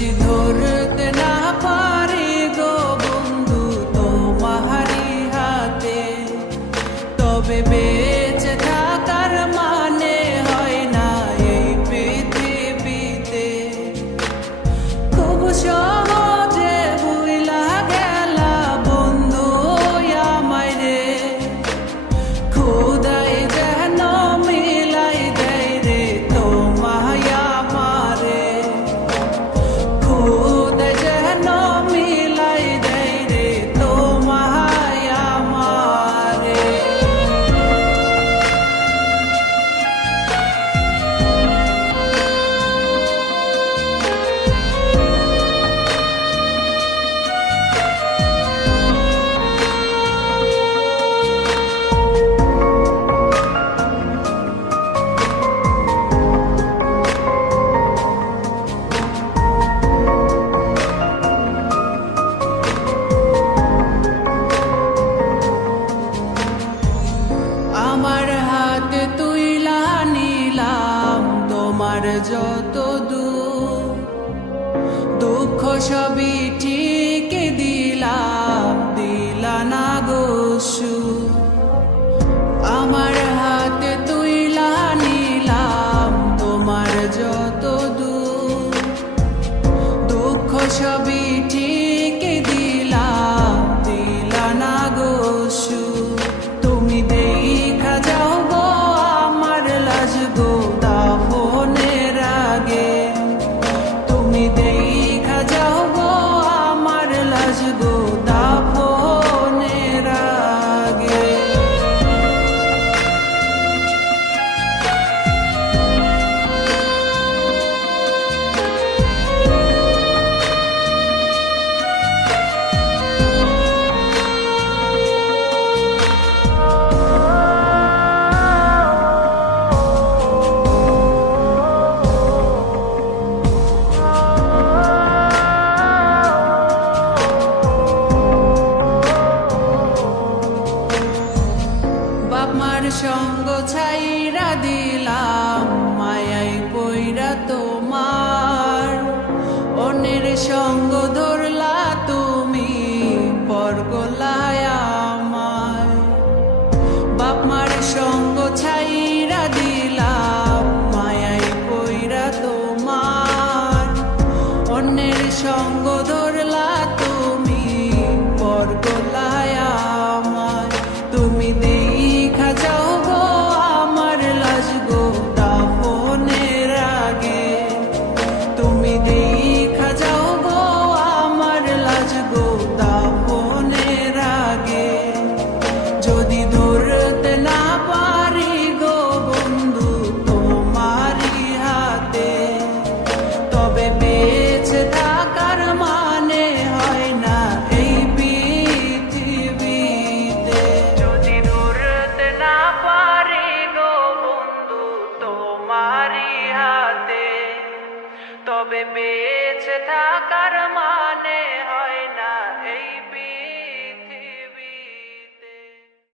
যদি ধরতে না পারি গো বন্ধু তোমারি হাতে, তবে বেঁচে থাকার মানে হয় না এই পৃথিবীতে। খুব সহজে ভুইলা গেলা বন্ধু আমায় রে, খোদাই যেন মিলাই দেয় রে তোমায় আমারে, খোদাই যেন মিলাই দেয় রে তোমায় আমারে। আমার হাতে তুইলা নিলাম তোমার যত দুঃখ সবই ঠিক দিলাম, দিলা না গো সুখ। আমার হাতে তুইলা নিলাম তোমার যত দুঃখ সবই ঠিক দিলাম, দিলা না গো সুখ। তুমি দেখা যাও গো আমার লাজ গো দাফনের আগে, তুমি দেখা যাও গো আমার লাজ গো দাফনের আগে। বাপ মার সঙ্গ ছাইরা দিলাম মায়াই পইরা তোমার, অন্যের সঙ্গ ধরলা তুমি পর গলায় আমায়। বাপ মার সঙ্গ ছাইরা দিলাম মায়াই পইরা তোমার, অন্যের সঙ্গ ধরলা তুমি পর গলায় আমায়। তুমি দেখা যাও গো আমার লাজ গো দাফনের আগে, তুমি দেখা যাও গো আমার লাজ গো দাফনের আগে। যদি ধরতে না পারি গো বন্ধু তোমারি হাতে, তবে বেঁচে থাকার মানে হয় না এই পৃথিবীতে। যদি ধরতে না পারি গো বন্ধু তোমারি হাতে, তবে বেঁচে থাকার